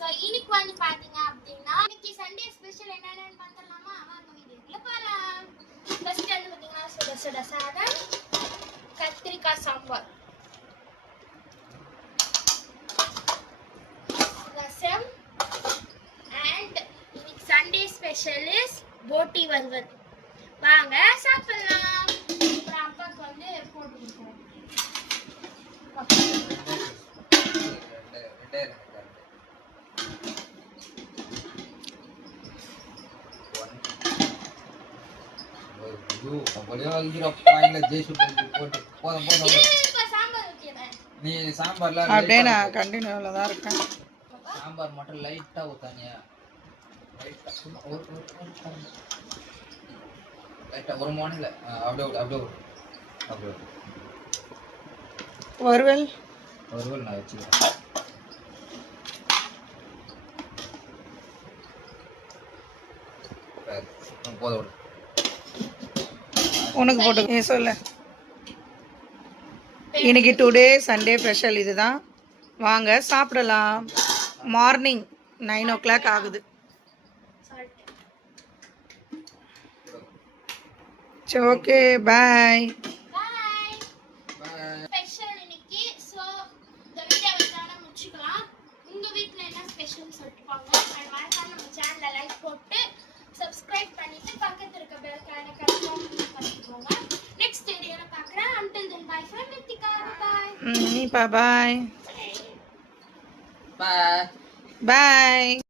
So இன்னைக்கு வந்து பார்த்தீங்க அப்படின்னா இன்னைக்கு சண்டே ஸ்பெஷல் என்னென்னு பார்த்துடலாமா? வாங்க வீடியோக்குள்ள போகலாம். ஃபர்ஸ்ட் வந்து பார்த்தீங்கன்னா சுட சுட சாதம், கத்திரிக்காய் சாம்பார், ரசம் அண்ட் இன்னைக்கு சண்டே ஸ்பெஷல் இஸ் போட்டி வறுவல். வாங்க சாப்பிடலாம். அப்புறம் அப்பாவுக்கு வந்து போட்டு கொடுப்போம். அப்படியே நான் கண்டினியூல தான் இருக்கேன். சாம்பார் மட்டும் லைட்டா ஊத்தானியா, லைட்டா ஒரு மோனில அப்படியே வறுவல் நான் வச்சுக்கிறேன். போதும் உனக்கு போட்டு சொல்ல. இன்னைக்கு டுடே சண்டே ஸ்பெஷல் இதுதான். வாங்க சாப்பிடலாம். மார்னிங் 9 o'clock ஆகுது. சரி, ஓகே, பாய். ஸ்பெஷல் இன்னைக்கு. ஸோ இந்த வீடியோ வந்து முடிச்சுக்கலாம். உங்கள் வீட்டில் என்ன ஸ்பெஷல்னு சொல்லிட்டு போங்க. அண்ட் மறக்காம நம்ம சேனலை லைக் போட்டு சப்ஸ்கிரைப் பண்ணிட்டு பக்கத்தில் இருக்க பெல் ஐகானை கன்ஃபார்ம் பண்ணிக்கோங்க. நெக்ஸ்ட் வீடியோவில் பார்க்குறேன். until then bye from Nitika. Bye. Bye. Bye. Bye.